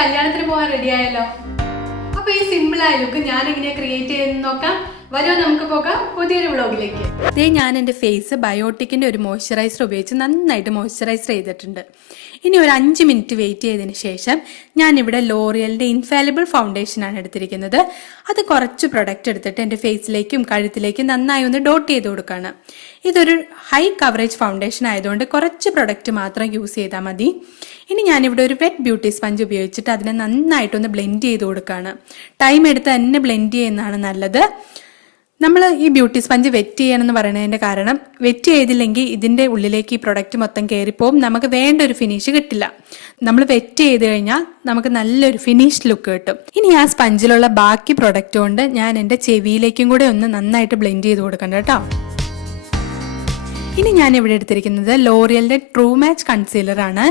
കല്യാണത്തിന് പോകാൻ റെഡി ആയല്ലോ. അപ്പൊ ഈ സിമ്പിൾ ആയ ലുക്ക് ഞാൻ എങ്ങനെയാ ക്രിയേറ്റ് ചെയ്യുന്നത് നോക്കാം. വരുമോ? നമുക്ക് പോകാം പുതിയൊരു വ്ളോഗിലേക്ക്. ഇതേ ഞാൻ എൻ്റെ ഫേസ് ബയോട്ടിക്കിൻ്റെ ഒരു മോയ്സ്ചറൈസർ ഉപയോഗിച്ച് നന്നായിട്ട് മോയ്സ്ചറൈസർ ചെയ്തിട്ടുണ്ട്. ഇനി ഒരു 5 മിനിറ്റ് വെയിറ്റ് ചെയ്തതിന് ശേഷം ഞാനിവിടെ ലോറിയലിൻ്റെ ഇൻഫാലിബിൾ ഫൗണ്ടേഷനാണ് എടുത്തിരിക്കുന്നത്. അത് കുറച്ച് പ്രൊഡക്റ്റ് എടുത്തിട്ട് എൻ്റെ ഫേസിലേക്കും കഴുത്തിലേക്കും നന്നായി ഒന്ന് ഡോട്ട് ചെയ്ത് കൊടുക്കുകയാണ്. ഇതൊരു ഹൈ കവറേജ് ഫൗണ്ടേഷൻ ആയതുകൊണ്ട് കുറച്ച് പ്രൊഡക്റ്റ് മാത്രം യൂസ് ചെയ്താൽ മതി. ഇനി ഞാനിവിടെ ഒരു വെറ്റ് ബ്യൂട്ടി സ്പഞ്ച് ഉപയോഗിച്ചിട്ട് അതിനെ നന്നായിട്ടൊന്ന് ബ്ലെൻഡ് ചെയ്ത് കൊടുക്കുകയാണ്. ടൈം എടുത്ത് തന്നെ ബ്ലെൻഡ് ചെയ്യുന്നതാണ് നല്ലത്. നമ്മൾ ഈ ബ്യൂട്ടി സ്പഞ്ച് വെറ്റ് ചെയ്യണമെന്ന് പറയുന്നതിൻ്റെ കാരണം, വെറ്റ് ചെയ്തില്ലെങ്കിൽ ഇതിൻ്റെ ഉള്ളിലേക്ക് ഈ പ്രൊഡക്റ്റ് മൊത്തം കയറിപ്പോവും, നമുക്ക് വേണ്ട ഒരു ഫിനിഷ് കിട്ടില്ല. നമ്മൾ വെറ്റ് ചെയ്ത് കഴിഞ്ഞാൽ നമുക്ക് നല്ലൊരു ഫിനിഷ്ഡ് ലുക്ക് കിട്ടും. ഇനി ആ സ്പഞ്ചിലുള്ള ബാക്കി പ്രൊഡക്റ്റ് കൊണ്ട് ഞാൻ എൻ്റെ ചെവിയിലേക്കും കൂടെ ഒന്ന് നന്നായിട്ട് ബ്ലെൻഡ് ചെയ്ത് കൊടുക്കണ്ട കേട്ടോ. ഇനി ഞാൻ ഇവിടെ എടുത്തിരിക്കുന്നത് ലോറിയലിൻ്റെ ട്രൂമാച്ച് കൺസീലറാണ്.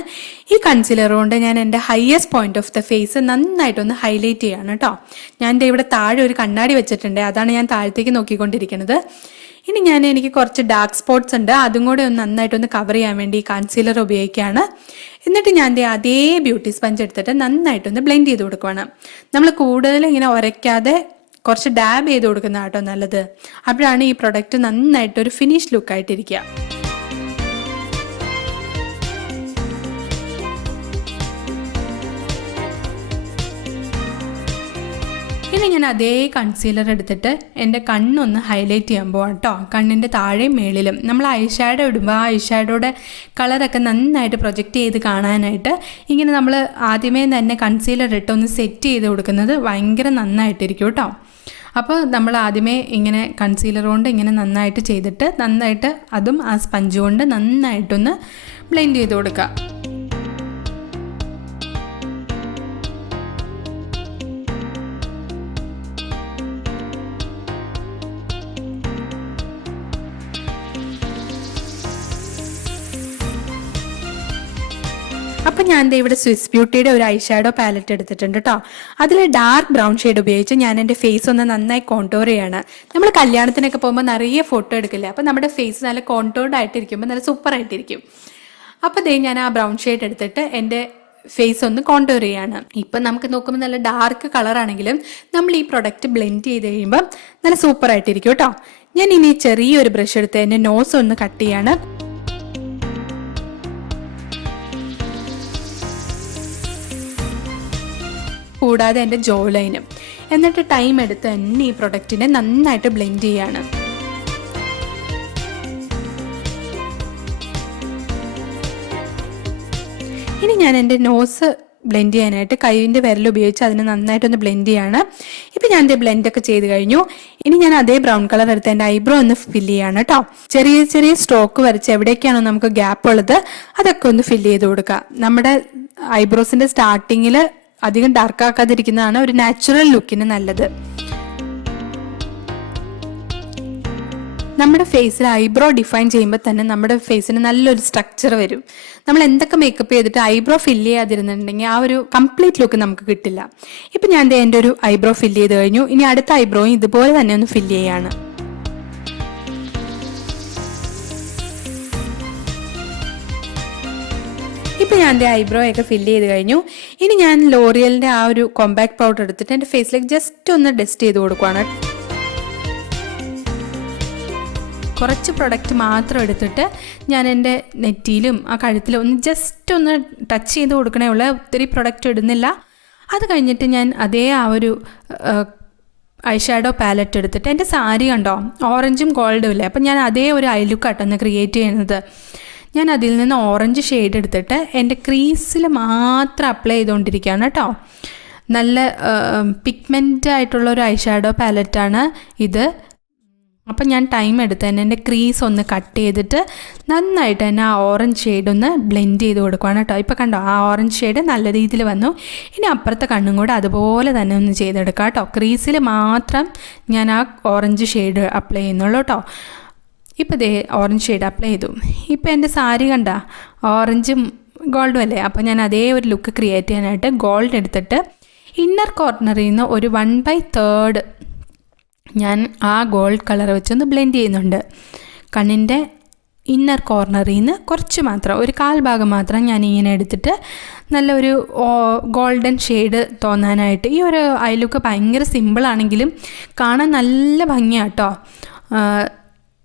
ഈ കൺസീലർ കൊണ്ട് ഞാൻ എൻ്റെ highest point of the face നന്നായിട്ടൊന്ന് ഹൈലൈറ്റ് ചെയ്യാണ് കേട്ടോ. ഞാൻ എൻ്റെ ഇവിടെ താഴെ ഒരു കണ്ണാടി വെച്ചിട്ടുണ്ട്, അതാണ് ഞാൻ താഴത്തേക്ക് നോക്കിക്കൊണ്ടിരിക്കുന്നത്. ഇനി എനിക്ക് കുറച്ച് ഡാർക്ക് സ്പോട്ട്സ് ഉണ്ട്, അതും കൂടെ ഒന്ന് നന്നായിട്ടൊന്ന് കവർ ചെയ്യാൻ വേണ്ടി ഈ കൺസീലർ ഉപയോഗിക്കുകയാണ്. എന്നിട്ട് ഞാൻ അതേ ബ്യൂട്ടി സ്പഞ്ച് എടുത്തിട്ട് നന്നായിട്ടൊന്ന് ബ്ലെൻഡ് ചെയ്ത് കൊടുക്കുകയാണ്. നമ്മൾ കൂടുതൽ ഇങ്ങനെ ഉരയ്ക്കാതെ കുറച്ച് ഡാബ് ചെയ്ത് കൊടുക്കുന്ന കേട്ടോ നല്ലത്. അപ്പോഴാണ് ഈ പ്രൊഡക്റ്റ് നന്നായിട്ടൊരു ഫിനിഷ് ലുക്കായിട്ടിരിക്കുക. ഇനി ഞാൻ അതേ കൺസീലർ എടുത്തിട്ട് എൻ്റെ കണ്ണൊന്ന് ഹൈലൈറ്റ് ചെയ്യാൻ പോവാം കേട്ടോ. കണ്ണിൻ്റെ താഴെയും മേളിലും നമ്മൾ ഐഷാഡോ ഇടുമ്പോൾ ആ ഐഷാഡോയുടെ കളറൊക്കെ നന്നായിട്ട് പ്രൊജക്റ്റ് ചെയ്ത് കാണാനായിട്ട് ഇങ്ങനെ നമ്മൾ ആദ്യമേ തന്നെ കൺസീലർ ഇട്ട് ഒന്ന് സെറ്റ് ചെയ്ത് കൊടുക്കുന്നത് ഭയങ്കര നന്നായിട്ടിരിക്കും കേട്ടോ. അപ്പോൾ നമ്മൾ ആദ്യമേ ഇങ്ങനെ കൺസീലർ കൊണ്ട് ഇങ്ങനെ നന്നായിട്ട് ചെയ്തിട്ട് നന്നായിട്ട് അതും ആ സ്പഞ്ച് കൊണ്ട് നന്നായിട്ടൊന്ന് ബ്ലെൻഡ് ചെയ്ത് കൊടുക്കുക. അപ്പം ഞാൻ ഇവിടെ സ്വിസ് ബ്യൂട്ടിയുടെ ഒരു ഐഷാഡോ പാലറ്റ് എടുത്തിട്ടുണ്ട് കേട്ടോ. അതിൽ ഡാർക്ക് ബ്രൗൺ ഷെയ്ഡ് ഉപയോഗിച്ച് ഞാൻ എൻ്റെ ഫേസ് ഒന്ന് നന്നായി കോണ്ടോർ ചെയ്യാണ്. നമ്മൾ കല്യാണത്തിനൊക്കെ പോകുമ്പോൾ നിറയെ ഫോട്ടോ എടുക്കില്ലേ, അപ്പം നമ്മുടെ ഫേസ് നല്ല കോണ്ടോർഡ് ആയിട്ടിരിക്കുമ്പോൾ നല്ല സൂപ്പർ ആയിട്ടിരിക്കും. അപ്പോൾ ഞാൻ ആ ബ്രൗൺ ഷെയ്ഡ് എടുത്തിട്ട് എൻ്റെ ഫേസ് ഒന്ന് കോണ്ടോർ ചെയ്യാണ്. ഇപ്പം നമുക്ക് നോക്കുമ്പോൾ നല്ല ഡാർക്ക് കളറാണെങ്കിലും നമ്മൾ ഈ പ്രൊഡക്റ്റ് ബ്ലെൻഡ് ചെയ്ത് കഴിയുമ്പോൾ നല്ല സൂപ്പർ ആയിട്ടിരിക്കും കേട്ടോ. ഞാൻ ഇനി ചെറിയൊരു ബ്രഷ് എടുത്ത് എൻ്റെ നോസ് ഒന്ന് കട്ട് ചെയ്യാണ്. കൂടാതെ എൻ്റെ ജോ ലൈനും. എന്നിട്ട് ടൈം എടുത്ത് തന്നെ ഈ പ്രൊഡക്റ്റിനെ നന്നായിട്ട് ബ്ലെൻഡ് ചെയ്യാണ്. ഇനി ഞാൻ എൻ്റെ നോസ് ബ്ലെൻഡ് ചെയ്യാനായിട്ട് കൈവിൻ്റെ വിരൽ ഉപയോഗിച്ച് അതിനെ നന്നായിട്ടൊന്ന് ബ്ലെൻഡ് ചെയ്യാണ്. ഇപ്പം ഞാൻ എൻ്റെ ബ്ലെൻഡൊക്കെ ചെയ്ത് കഴിഞ്ഞു. ഇനി ഞാൻ അതേ ബ്രൗൺ കളർ എടുത്ത് എൻ്റെ ഐബ്രോ ഒന്ന് ഫില്ല് ചെയ്യാണ് കേട്ടോ. ചെറിയ ചെറിയ സ്ട്രോക്ക് വരച്ച് എവിടേക്കാണോ നമുക്ക് ഗ്യാപ്പ് ഉള്ളത് അതൊക്കെ ഒന്ന് ഫില്ല് ചെയ്ത് കൊടുക്കുക. നമ്മുടെ ഐബ്രോസിൻ്റെ സ്റ്റാർട്ടിങ്ങിൽ അധികം ഡാർക്ക് ആക്കാതിരിക്കുന്നതാണ് ഒരു നാച്ചുറൽ ലുക്കിന് നല്ലത്. നമ്മുടെ ഫേസിൽ ഐബ്രോ ഡിഫൈൻ ചെയ്യുമ്പോൾ തന്നെ നമ്മുടെ ഫേസിന് നല്ലൊരു സ്ട്രക്ചർ വരും. നമ്മൾ എന്തൊക്കെ മേക്കപ്പ് ചെയ്തിട്ട് ഐബ്രോ ഫില്ല് ചെയ്യാതിരുന്നുണ്ടെങ്കിൽ ആ ഒരു കംപ്ലീറ്റ് ലുക്ക് നമുക്ക് കിട്ടില്ല. ഇപ്പം ഞാൻ എൻ്റെ ഒരു ഐബ്രോ ഫില്ല് ചെയ്ത് കഴിഞ്ഞു. ഇനി അടുത്ത ഐബ്രോയും ഇതുപോലെ തന്നെ ഒന്ന് ഫില്ല് ചെയ്യാണ്. ഇപ്പം ഞാൻ എൻ്റെ ഐബ്രോ ഒക്കെ ഫില്ല് ചെയ്ത് കഴിഞ്ഞു. ഇനി ഞാൻ ലോറിയലിൻ്റെ ആ ഒരു കോമ്പാക്ട് പൗഡർ എടുത്തിട്ട് എൻ്റെ ഫേസിലേക്ക് ജസ്റ്റ് ഒന്ന് ഡസ്റ്റ് ചെയ്ത് കൊടുക്കുകയാണ്. കുറച്ച് പ്രൊഡക്റ്റ് മാത്രം എടുത്തിട്ട് ഞാൻ എൻ്റെ നെറ്റിയിലും ആ കഴുത്തിലും ഒന്ന് ജസ്റ്റ് ഒന്ന് ടച്ച് ചെയ്ത് കൊടുക്കണേ ഉള്ളൂ, ഒത്തിരി പ്രൊഡക്റ്റ് ഇടുന്നില്ല. അത് കഴിഞ്ഞിട്ട് ഞാൻ അതേ ആ ഒരു ഐഷാഡോ പാലറ്റ് എടുത്തിട്ട് എൻ്റെ സാരി കണ്ടോ ഓറഞ്ചും ഗോൾഡും ഇല്ലേ, അപ്പം ഞാൻ അതേ ഒരു ഐ ലുക്കായിട്ടൊന്ന് ക്രിയേറ്റ് ചെയ്യുന്നത്. ഞാൻ അതിൽ നിന്ന് ഓറഞ്ച് ഷെയ്ഡ് എടുത്തിട്ട് എൻ്റെ ക്രീസിൽ മാത്രം അപ്ലൈ ചെയ്തുകൊണ്ടിരിക്കുകയാണ് കേട്ടോ. നല്ല പിഗ്മെൻ്റ് ആയിട്ടുള്ള ഒരു ഐഷാഡോ പാലറ്റാണ് ഇത്. അപ്പം ഞാൻ ടൈം എടുത്ത് തന്നെ എൻ്റെ ക്രീസ് ഒന്ന് കട്ട് ചെയ്തിട്ട് നന്നായിട്ട് തന്നെ ആ ഓറഞ്ച് ഷെയ്ഡ് ഒന്ന് ബ്ലെൻഡ് ചെയ്ത് കൊടുക്കുകയാണ് കേട്ടോ. ഇപ്പോൾ കണ്ടോ ആ ഓറഞ്ച് ഷെയ്ഡ് നല്ല രീതിയിൽ വന്നു. ഇനി അപ്പുറത്തെ കണ്ണും കൂടെ അതുപോലെ തന്നെ ഒന്ന് ചെയ്തെടുക്കാം കേട്ടോ. ക്രീസിൽ മാത്രം ഞാൻ ആ ഓറഞ്ച് ഷെയ്ഡ് അപ്ലൈ ചെയ്യുന്നുള്ളൂ കേട്ടോ. ഇപ്പോൾ ദേ ഓറഞ്ച് ഷെയ്ഡ് അപ്ലൈ ചെയ്തു. ഇപ്പോൾ എൻ്റെ സാരി കണ്ട ഓറഞ്ചും ഗോൾഡും അല്ലേ, അപ്പോൾ ഞാൻ അതേ ഒരു ലുക്ക് ക്രിയേറ്റ് ചെയ്യാനായിട്ട് ഗോൾഡ് എടുത്തിട്ട് ഇന്നർ കോർണറിൽ നിന്ന് ഒരു 1/3 ഞാൻ ആ ഗോൾഡ് കളർ വെച്ചൊന്ന് ബ്ലെൻഡ് ചെയ്യുന്നുണ്ട്. കണ്ണിൻ്റെ ഇന്നർ കോർണറിൽ നിന്ന് കുറച്ച് മാത്രം, ഒരു കാൽ ഭാഗം മാത്രം ഞാനിങ്ങനെ എടുത്തിട്ട് നല്ലൊരു ഗോൾഡൻ ഷെയ്ഡ് തോന്നാനായിട്ട്. ഈ ഒരു ഐ ലുക്ക് ഭയങ്കര സിമ്പിളാണെങ്കിലും കാണാൻ നല്ല ഭംഗിയാണ് കേട്ടോ.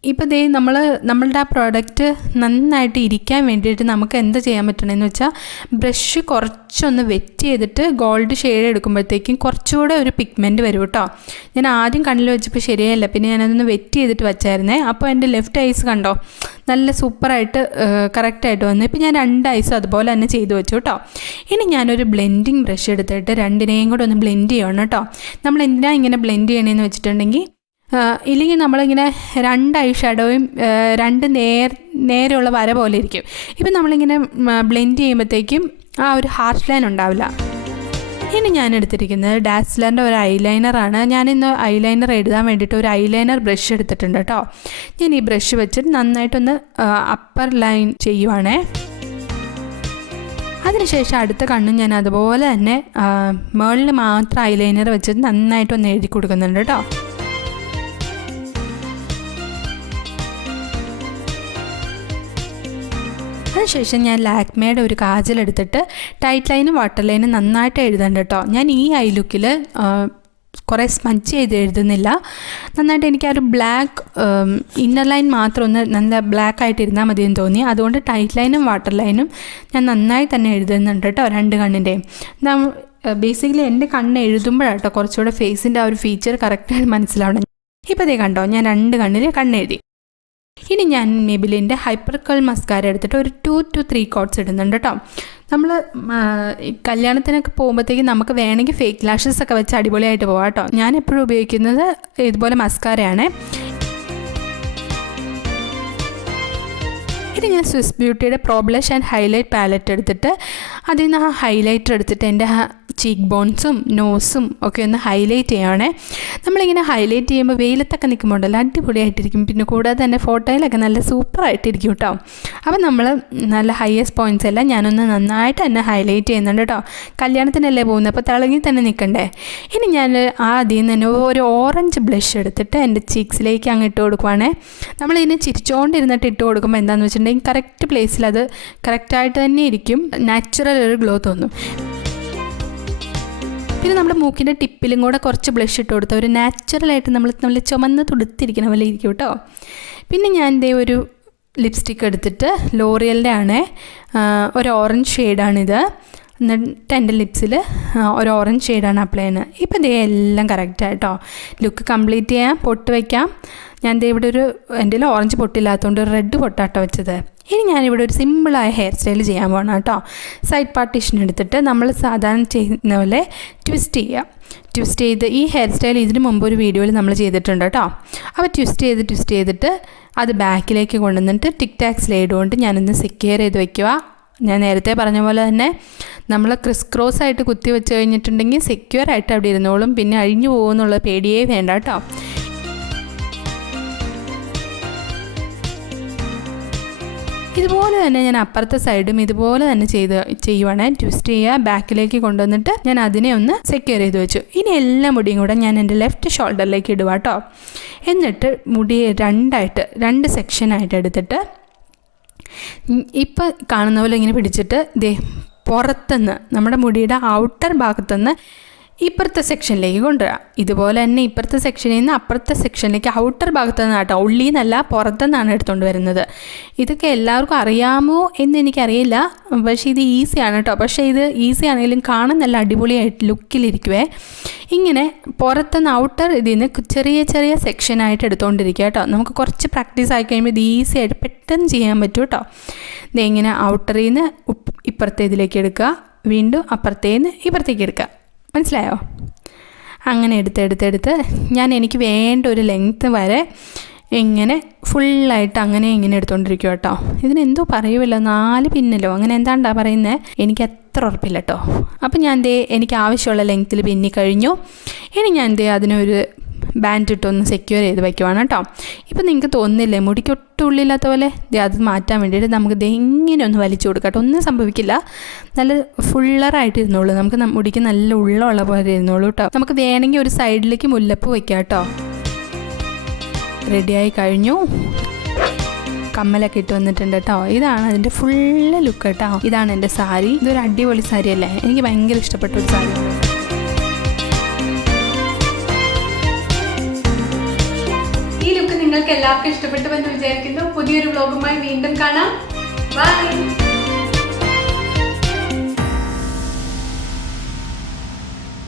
ഇപ്പോൾ ദേ നമ്മളുടെ ആ പ്രോഡക്റ്റ് നന്നായിട്ട് ഇരിക്കാൻ വേണ്ടിയിട്ട് നമുക്ക് എന്ത് ചെയ്യാൻ പറ്റണമെന്ന് വെച്ചാൽ ബ്രഷ് കുറച്ചൊന്ന് വെറ്റ് ചെയ്തിട്ട് ഗോൾഡ് ഷെയ്ഡ് എടുക്കുമ്പോഴത്തേക്കും കുറച്ചുകൂടെ ഒരു പിഗ്മെൻറ്റ് വരും കേട്ടോ. ഞാൻ ആദ്യം കണ്ണിൽ വെച്ചപ്പോൾ ശരിയല്ല, പിന്നെ ഞാനതൊന്ന് വെറ്റ് ചെയ്തിട്ട് വെച്ചായിരുന്നേ. അപ്പോൾ എൻ്റെ ലെഫ്റ്റ് ഐസ് കണ്ടോ നല്ല സൂപ്പറായിട്ട് കറക്റ്റായിട്ട് വന്നു. ഇപ്പോൾ ഞാൻ 2 ഐസും അതുപോലെ തന്നെ ചെയ്ത് വെച്ചു കേട്ടോ. ഇനി ഞാനൊരു ബ്ലെൻഡിങ് ബ്രഷ് എടുത്തിട്ട് രണ്ടിനെയും കൂടെ ഒന്ന് ബ്ലെൻഡ് ചെയ്യണം കേട്ടോ. നമ്മൾ എന്തിനാണ് ഇങ്ങനെ ബ്ലെൻഡ് ചെയ്യണമെന്ന് വെച്ചിട്ടുണ്ടെങ്കിൽ, ഇല്ലെങ്കിൽ നമ്മളിങ്ങനെ 2 ഐ ഷാഡോയും 2 നേരെയുള്ള വര പോലെ ഇരിക്കും. ഇപ്പം നമ്മളിങ്ങനെ ബ്ലെൻഡ് ചെയ്യുമ്പോഴത്തേക്കും ആ ഒരു ഹാർഷ് ലൈൻ ഉണ്ടാവില്ല. ഇനി ഞാൻ എടുത്തിരിക്കുന്നത് ഡാസ്ലറിൻ്റെ ഒരു ഐലൈനറാണ്. ഞാനിന്ന് ഐലൈനർ എഴുതാൻ വേണ്ടിയിട്ട് ഒരു ഐലൈനർ ബ്രഷ് എടുത്തിട്ടുണ്ട് കേട്ടോ. ഞാൻ ഈ ബ്രഷ് വെച്ചിട്ട് നന്നായിട്ടൊന്ന് അപ്പർ ലൈൻ ചെയ്യുവാണേ. അതിനുശേഷം അടുത്ത കണ്ണും ഞാൻ അതുപോലെ തന്നെ മുകളിൽ മാത്രം ഐലൈനർ വെച്ചിട്ട് നന്നായിട്ടൊന്ന് എഴുതി കൊടുക്കുന്നുണ്ട് കേട്ടോ. അതിനുശേഷം ഞാൻ ലാക്മേയുടെ ഒരു കാജൽ എടുത്തിട്ട് ടൈറ്റ് ലൈനും വാട്ടർ ലൈനും നന്നായിട്ട് എഴുതണ്ട കേട്ടോ. ഞാൻ ഈ ഐ ലുക്കിൽ കുറേ സ്മച്ച് ചെയ്ത് എഴുതുന്നില്ല. നന്നായിട്ട് എനിക്ക് ആ ഒരു ബ്ലാക്ക് ഇന്നർ ലൈൻ മാത്രം ഒന്ന് നല്ല ബ്ലാക്ക് ആയിട്ട് ഇരുന്നാൽ മതിയെന്ന് തോന്നി. അതുകൊണ്ട് ടൈറ്റ് ലൈനും വാട്ടർ ലൈനും ഞാൻ നന്നായി തന്നെ എഴുതുന്നുണ്ട് കേട്ടോ, 2 കണ്ണിൻ്റെയും. ബേസിക്കലി എൻ്റെ കണ്ണ് എഴുതുമ്പോഴാട്ടോ കുറച്ചുകൂടെ ഫേസിൻ്റെ ആ ഒരു ഫീച്ചർ കറക്റ്റായിട്ട് മനസ്സിലാവണം. ഇപ്പോൾ അതേ കണ്ടോ, ഞാൻ 2 കണ്ണിൽ കണ്ണെഴുതി. ഇനി ഞാൻ മേബിലിൻ്റെ ഹൈപ്പർകേൾ മസ്കാര എടുത്തിട്ട് ഒരു 2 to 3 കോട്ട്സ് ഇടുന്നുണ്ട് കേട്ടോ. നമ്മൾ കല്യാണത്തിനൊക്കെ പോകുമ്പോഴത്തേക്കും നമുക്ക് വേണമെങ്കിൽ ഫേക്ക് ലാഷസ് ഒക്കെ വെച്ച് അടിപൊളിയായിട്ട് പോകാം കേട്ടോ. ഞാൻ എപ്പോഴും ഉപയോഗിക്കുന്നത് ഇതുപോലെ മസ്കാരയാണ്. ഇനി ഞാൻ സ്വിസ് ബ്യൂട്ടിയുടെ pro blush and highlight palette എടുത്തിട്ട് അതിൽ നിന്ന് ആ ഹൈലൈറ്റർ എടുത്തിട്ട് എൻ്റെ ചീക്ക് ബോൺസും നോസും ഒക്കെ ഒന്ന് ഹൈലൈറ്റ് ചെയ്യുകയാണേ. നമ്മളിങ്ങനെ ഹൈലൈറ്റ് ചെയ്യുമ്പോൾ വെയിലത്തൊക്കെ നിൽക്കുമ്പോൾ ഉണ്ടല്ലോ അടിപൊളിയായിട്ടിരിക്കും. പിന്നെ കൂടാതെ തന്നെ ഫോട്ടോയിലൊക്കെ നല്ല സൂപ്പറായിട്ടിരിക്കും കേട്ടോ. അപ്പം നമ്മൾ നല്ല ഹയസ്റ്റ് പോയിൻറ്റ്സ് എല്ലാം ഞാനൊന്ന് നന്നായിട്ട് തന്നെ ഹൈലൈറ്റ് ചെയ്യുന്നുണ്ട് കേട്ടോ. കല്യാണത്തിനല്ലേ പോകുന്നത്, അപ്പോൾ തിളങ്ങി തന്നെ നിൽക്കണ്ടേ. ഇനി ഞാൻ ആദ്യം തന്നെ ഒരു ഓറഞ്ച് ബ്ലഷ് എടുത്തിട്ട് എൻ്റെ ചീക്സിലേക്ക് അങ്ങ് ഇട്ട് കൊടുക്കുവാണേ. നമ്മളിതിനെ ചിരിച്ചുകൊണ്ടിരുന്നിട്ട് ഇട്ട് കൊടുക്കുമ്പോൾ എന്താണെന്ന് വെച്ചിട്ടുണ്ടെങ്കിൽ കറക്റ്റ് പ്ലേസിൽ അത് കറക്റ്റായിട്ട് തന്നെ ഇരിക്കും, നാച്ചുറൽ ഒരു ഗ്ലോ തോന്നും. പിന്നെ നമ്മുടെ മൂക്കിൻ്റെ ടിപ്പിലും കൂടെ കുറച്ച് ബ്ലഷ് ഇട്ട് കൊടുത്താൽ ഒരു നാച്ചുറലായിട്ട് നമ്മൾ ചുമന്ന് തുടുത്തിരിക്കുന്ന പോലെ ഇരിക്കും കേട്ടോ. പിന്നെ ഞാൻ ഇതേ ഒരു ലിപ്സ്റ്റിക്ക് എടുത്തിട്ട് ലോറിയലിൻ്റെ ആണ്, ഒരു ഓറഞ്ച് ഷെയ്ഡാണിത്. എന്നിട്ട് എൻ്റെ ലിപ്സിൽ ഒരു ഓറഞ്ച് ഷെയ്ഡാണ് അപ്ലൈ ചെയ്യുന്നത്. ഇപ്പം ഇതേ എല്ലാം കറക്റ്റായിട്ടോ. ലുക്ക് കംപ്ലീറ്റ് ചെയ്യാം, പൊട്ട് വയ്ക്കാം. ഞാൻ ദേ ഇവിടെ എൻ്റെ ഓറഞ്ച് പൊട്ടില്ലാത്തതുകൊണ്ട് ഒരു റെഡ് പൊട്ടാട്ടോ വെച്ചത്. ഇനി ഞാനിവിടെ ഒരു സിമ്പിളായ ഹെയർ സ്റ്റൈൽ ചെയ്യാൻ പോകണം കേട്ടോ. സൈഡ് പാർട്ടീഷൻ എടുത്തിട്ട് നമ്മൾ സാധാരണ ചെയ്യുന്ന പോലെ ട്വിസ്റ്റ് ചെയ്യുക. ട്വിസ്റ്റ് ചെയ്ത് ഈ ഹെയർ സ്റ്റൈൽ ഇതിന് മുമ്പ് ഒരു വീഡിയോയിൽ നമ്മൾ ചെയ്തിട്ടുണ്ട് കേട്ടോ. അപ്പോൾ ട്വിസ്റ്റ് ചെയ്തിട്ട് അത് ബാക്കിലേക്ക് കൊണ്ടുവന്നിട്ട് ടിക് ടാക് സ്ലൈഡ് കൊണ്ട് ഞാനൊന്ന് സെക്യൂർ ചെയ്ത് വയ്ക്കുക. ഞാൻ നേരത്തെ പറഞ്ഞ പോലെ തന്നെ നമ്മൾ ക്രോസ് ആയിട്ട് കുത്തി വെച്ച് കഴിഞ്ഞിട്ടുണ്ടെങ്കിൽ സെക്യൂർ ആയിട്ട് അവിടെ ഇരുന്നോളും, പിന്നെ അഴിഞ്ഞു പോകുമെന്നുള്ള പേടിയേ വേണ്ട കേട്ടോ. ഇതുപോലെ തന്നെ ഞാൻ അപ്പുറത്തെ സൈഡും ഇതുപോലെ തന്നെ ചെയ്യുവാണ്. ട്വിസ്റ്റ് ചെയ്യുക, ബാക്കിലേക്ക് കൊണ്ടുവന്നിട്ട് ഞാൻ അതിനെ ഒന്ന് സെക്യൂർ ചെയ്ത് വെച്ചു. ഇനി എല്ലാ മുടിയും കൂടെ ഞാൻ എൻ്റെ ലെഫ്റ്റ് ഷോൾഡറിലേക്ക് ഇടുക കേട്ടോ. എന്നിട്ട് മുടി 2 സെക്ഷനായിട്ട് എടുത്തിട്ട് ഇപ്പം കാണുന്ന പോലെ ഇങ്ങനെ പിടിച്ചിട്ട് ദേ പുറത്തുനിന്ന് നമ്മുടെ മുടിയുടെ ഔട്ടർ ഭാഗത്തുനിന്ന് ഇപ്പുറത്തെ സെക്ഷനിലേക്ക് കൊണ്ടുവരാം. ഇതുപോലെ തന്നെ ഇപ്പുറത്തെ സെക്ഷനിൽ നിന്ന് അപ്പുറത്തെ സെക്ഷനിലേക്ക് ഔട്ടർ ഭാഗത്തു നിന്ന് കേട്ടോ, ഉള്ളിൽ നിന്നല്ല പുറത്തുനിന്നാണ് എടുത്തുകൊണ്ട് വരുന്നത്. ഇതൊക്കെ എല്ലാവർക്കും അറിയാമോ എന്ന് എനിക്കറിയില്ല, പക്ഷേ ഇത് ഈസിയാണ് കേട്ടോ. പക്ഷേ ഇത് ഈസി ആണെങ്കിലും കാണാൻ നല്ല അടിപൊളിയായിട്ട് ലുക്കിലിരിക്കുവേ. ഇങ്ങനെ പുറത്തുനിന്ന് ഔട്ടർ ഇതിൽ നിന്ന് ചെറിയ സെക്ഷനായിട്ട് എടുത്തുകൊണ്ടിരിക്കുക കേട്ടോ. നമുക്ക് കുറച്ച് പ്രാക്ടീസ് ആയി കഴിയുമ്പോൾ ഇത് ഈസി ആയിട്ട് പെട്ടെന്ന് ചെയ്യാൻ പറ്റും കേട്ടോ. ഇത് ഇങ്ങനെ ഔട്ടറിൽ നിന്ന് ഇപ്പുറത്തെ ഇതിലേക്ക് എടുക്കുക, വീണ്ടും അപ്പുറത്തേന്ന് ഇപ്പുറത്തേക്ക് എടുക്കുക. മനസ്സിലായോ? അങ്ങനെ എടുത്ത് എനിക്ക് വേണ്ട ഒരു ലെങ്ത്ത് വരെ ഇങ്ങനെ ഫുള്ളായിട്ട് അങ്ങനെ ഇങ്ങനെ എടുത്തുകൊണ്ടിരിക്കും കേട്ടോ. ഇതിനെന്തോ പറയുമല്ലോ, 4 പിന്നലോ അങ്ങനെ എന്താണ്ടാ പറയുന്നത്, എനിക്ക് അത്ര ഉറപ്പില്ല കേട്ടോ. അപ്പം ഞാൻ എനിക്ക് ആവശ്യമുള്ള ലെങ്ത്തിൽ പിന്നി കഴിഞ്ഞു. ഇനി ഞാൻ അതിനൊരു ബാൻഡ് ഇട്ടൊന്ന് സെക്യൂർ ചെയ്ത് വയ്ക്കുവാണ് കേട്ടോ. ഇപ്പം നിങ്ങൾക്ക് തോന്നുന്നില്ലേ മുടിക്ക് ഒട്ടും ഉള്ളില്ലാത്ത പോലെ? അത് മാറ്റാൻ വേണ്ടിയിട്ട് നമുക്ക് ഇങ്ങനെ ഒന്ന് വലിച്ചു കൊടുക്കാം കേട്ടോ. ഒന്നും സംഭവിക്കില്ല, നല്ല ഫുള്ളറായിട്ട് ഇരുന്നോളൂ. നമുക്ക് മുടിക്ക് നല്ല ഉള്ളമുള്ള പോലെ ഇരുന്നോളൂ കേട്ടോ. നമുക്ക് വേണമെങ്കിൽ ഒരു സൈഡിലേക്ക് മുല്ലപ്പ് വയ്ക്കാം കേട്ടോ. റെഡിയായി കഴിഞ്ഞു. കമ്മലൊക്കെ ഇട്ട് വന്നിട്ടുണ്ട് കേട്ടോ. ഇതാണ് അതിൻ്റെ ഫുള്ള് ലുക്ക് കേട്ടോ. ഇതാണ് എൻ്റെ സാരി. ഇതൊരു അടിപൊളി സാരി അല്ലേ, എനിക്ക് ഭയങ്കര ഇഷ്ടപ്പെട്ട ഒരു സാരി. ഈ ലുക്ക് നിങ്ങൾക്ക് എല്ലാവർക്കും ഇഷ്ടപ്പെട്ടു എന്ന് വിചാരിക്കുന്നു. പുതിയൊരു വ്ലോഗുമായി വീണ്ടും കാണാം. ബൈ.